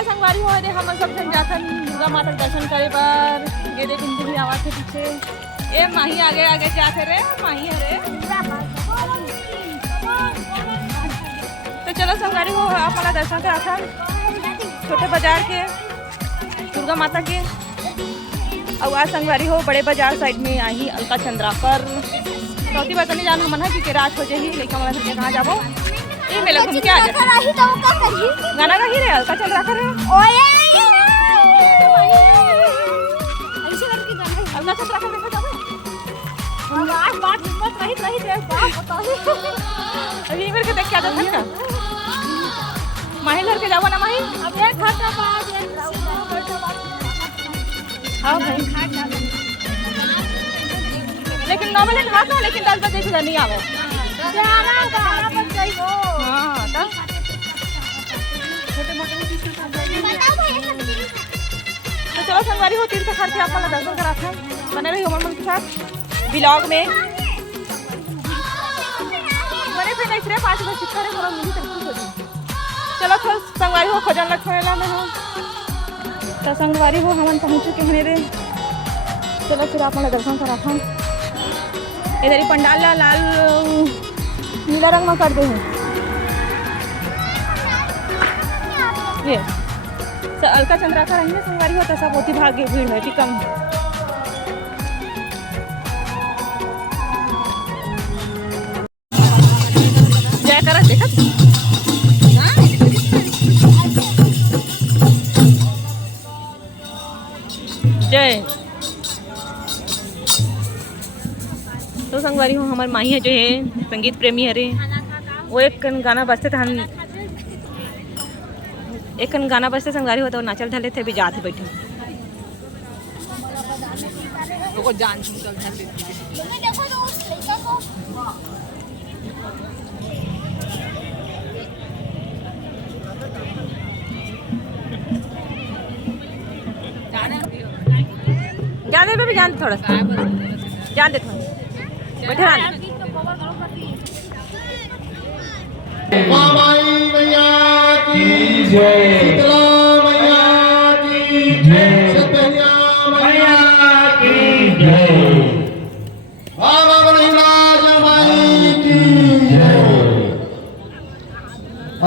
चले संगवारी हो दे हम सब जन जाथन दुर्गा माता के दर्शन करे बर। ये दे बिंदु भी आवाज के पीछे ए माही आगे आगे जाते रे माही रे। तो चलो संगवारी हो आप हमारा दर्शन कराथन छोटे बाजार के दुर्गा माता के। और आज संगवारी हो बड़े बाजार साइड में आई अलका चंद्रा पर चौथी बार नहीं जान हमन है कि रात हो जाही लेकिन हमरा घर कहां जाबो ए मेला घूम के आ जा रही तो का करही गाना गा ही रे अलका चंद्रा कर ओए ऐसे करके गाना अलका चंद्रा कर देखो जाबो आज बात हिम्मत रही रे बाप बताओ अभी मेरे के देख के आ जा का माही घर के जाबो ना माही अब एक घंटा बाद हां भाई लेकिन 9 बजे घाट ना लेकिन 10 बजे से नहीं आवे जाना गाना बन गई हो। हां तब छोटे मोटे बताओ भाई तो चलो संगवारी हो तीर्थ खर्चे आप लोग दर्शन कराते हैं बने रही हमारे मन के साथ व्लॉग में बने पे नहीं सिर्फ 5 बजे सिक्का रे मोरा मुझे तक हो चलो चल संगवारी हो खोजन लखमेला में हो तो संगवारी हो हमन पहुंच चुके हैं रे। चलो फिर आप लोग दर्शन कराते हैं इधर ही पंडाल लाल नीला रंग में कर दे हैं ये अलका चंद्रा का रही है संगवारी हो तो सब होती भाग्य भीड़ है कि कम जय कर देखा जय। तो संगवारी हो हमारे माही है जो है संगीत प्रेमी है रे वो एक गाना बजते थे हम एक गाना बजते संगवारी होता नाचल ढले थे भी जाते बैठे तो जान जाने पे भी जानते थोड़ा सा जान दे थोड़ा बैठे मामाई मैया की जय शीतला मैया की जय सतैया मैया की जय बाबा बनिराज माई की जय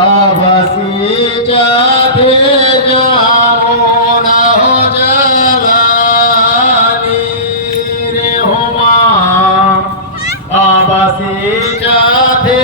आवासी जाते जाओ ना हो जलानी रे हो मां आवासी जाते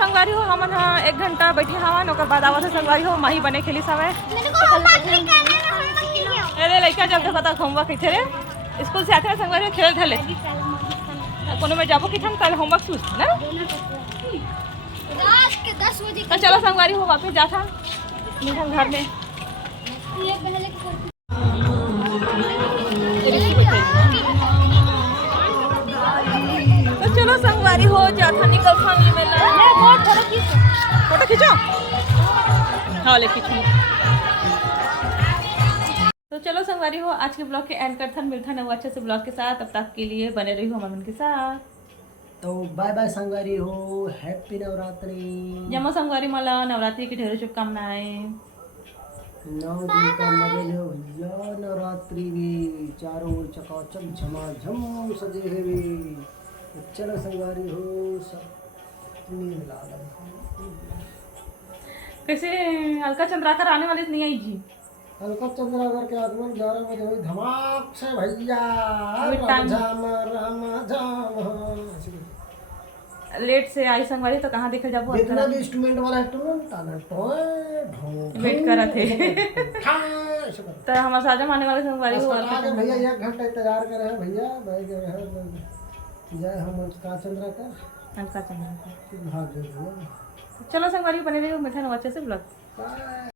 संगवारी हो हम एक घंटा बैठे हवा ओकर बाद आवत संगवारी हो माही बने खेली सब अरे लड़का जब देखो तक होमवर्क कैसे रे स्कूल से आते संगवारी खेल धले कोनो में जाबो कि हम कल होमवर्क शुरू ना रात के 10 बजे तो चलो संगवारी हो वापस जाता निधन घर में तो चलो संगवारी हो जाता निकल खाने में फोटो खींचो हाँ ले खींचो। तो चलो संगवारी हो आज के ब्लॉग के एंड करथन मिलथन अच्छे से ब्लॉग के साथ। अब तक के लिए बने रही हो हमारे के साथ। तो बाय बाय संगवारी हो, हैप्पी नवरात्रि। जमा संगवारी मला नवरात्रि की ढेरों शुभकामनाएं। 9 दिन का मजा लो भैया, नवरात्रि भी चारों ओर चकाचक झमाझम सजे है भी। तो चलो संगवारी हो, सब नींद ला लो। कैसे अलका चंद्राकर आने वाली नहीं आई जी? अलका चंद्राकर के आगमन 11 बजे हुई धमाक से भैया। अभी टाइम- राम झाम ऐसे करके। लेट से आई संगवारी तो कहाँ देखा जाबो जितना अलका। भी इंस्ट्रूमेंट वाला है ताना टोए ढों वेट करा थे। ऐसे करके। तो हमारे साजम आने वाले संगवारी हो अस्पताल अलका के चंद्राकर। भैया 1 घंटा इंतजार करे हैं भैया, भाई गए हैं जय हम का चंद्राकर अलका चंद्राकर। भाग गए भैया। चलो संगवारी बने रहिए, मिठा नवा अच्छे से ब्लॉग। बाय।